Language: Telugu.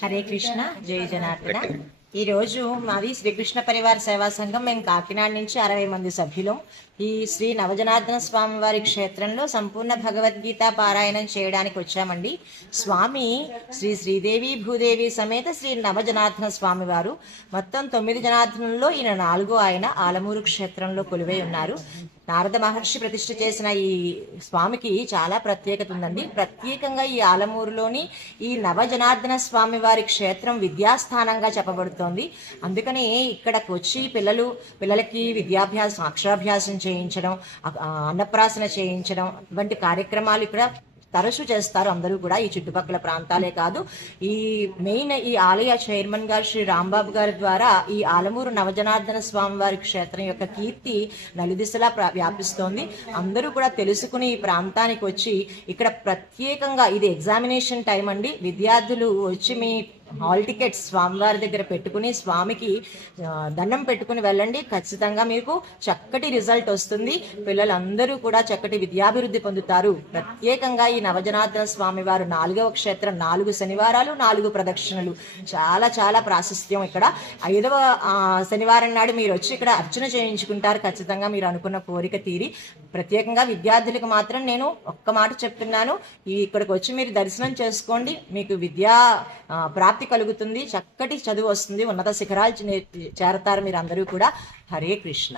హరే కృష్ణ, జయ జనార్దన. ఈరోజు మాది శ్రీకృష్ణ పరివార సేవా సంఘం. మేము కాకినాడ నుంచి 60 మంది సభ్యులు ఈ శ్రీ నవజనార్దన స్వామి వారి క్షేత్రంలో సంపూర్ణ భగవద్గీత పారాయణం చేయడానికి వచ్చామండి. స్వామి శ్రీ శ్రీదేవి భూదేవి సమేత శ్రీ నవజనార్దన స్వామి వారు. మొత్తం 9 జనార్దనంలో ఈయన 4వ ఆయన ఆలమూరు క్షేత్రంలో కొలువై ఉన్నారు. నారద మహర్షి ప్రతిష్ఠ చేసిన ఈ స్వామికి చాలా ప్రత్యేకత ఉందండి. ప్రత్యేకంగా ఈ ఆలమూరులోని ఈ నవజనార్దన స్వామి వారి క్షేత్రం విద్యాస్థానంగా చెప్పబడుతోంది. అందుకని ఇక్కడికి వచ్చి పిల్లలకి విద్యాభ్యాసం, అక్షరాభ్యాసం చేయించడం, అన్నప్రాసన చేయించడం వంటి కార్యక్రమాలు ఇక్కడ తరచు చేస్తారు. అందరూ కూడా ఈ చుట్టుపక్కల ప్రాంతాలే కాదు, ఈ మెయిన్ ఈ ఆలయ చైర్మన్ గారు శ్రీ రాంబాబు గారి ద్వారా ఈ ఆలమూరు నవజనార్దన స్వామి వారి క్షేత్రం యొక్క కీర్తి నలుదిశలా వ్యాపిస్తోంది. అందరూ కూడా తెలుసుకుని ఈ ప్రాంతానికి వచ్చి ఇక్కడ ప్రత్యేకంగా ఇది ఎగ్జామినేషన్ టైం అండి. విద్యార్థులు వచ్చి మీ హాల్ టికెట్స్ స్వామివారి దగ్గర పెట్టుకుని స్వామికి దండం పెట్టుకుని వెళ్ళండి. ఖచ్చితంగా మీకు చక్కటి రిజల్ట్ వస్తుంది. పిల్లలందరూ కూడా చక్కటి విద్యాభివృద్ధి పొందుతారు. ప్రత్యేకంగా ఈ నవజనార్దన స్వామి వారు 4వ క్షేత్రం, 4 శనివారాలు 4 ప్రదక్షిణలు చాలా చాలా ప్రాశస్త్యం. ఇక్కడ 5వ శనివారం నాడు మీరు వచ్చి ఇక్కడ అర్చన చేయించుకుంటారు. ఖచ్చితంగా మీరు అనుకున్న కోరిక తీరి. ప్రత్యేకంగా విద్యార్థులకు మాత్రం నేను ఒక్క మాట చెప్తున్నాను, ఇక్కడికి వచ్చి మీరు దర్శనం చేసుకోండి. మీకు విద్యా ప్రాప్తి కలుగుతుంది, చక్కటి చదువు వస్తుంది, ఉన్నత శిఖరాలు చేరతారు మీరందరూ కూడా. హరే కృష్ణ.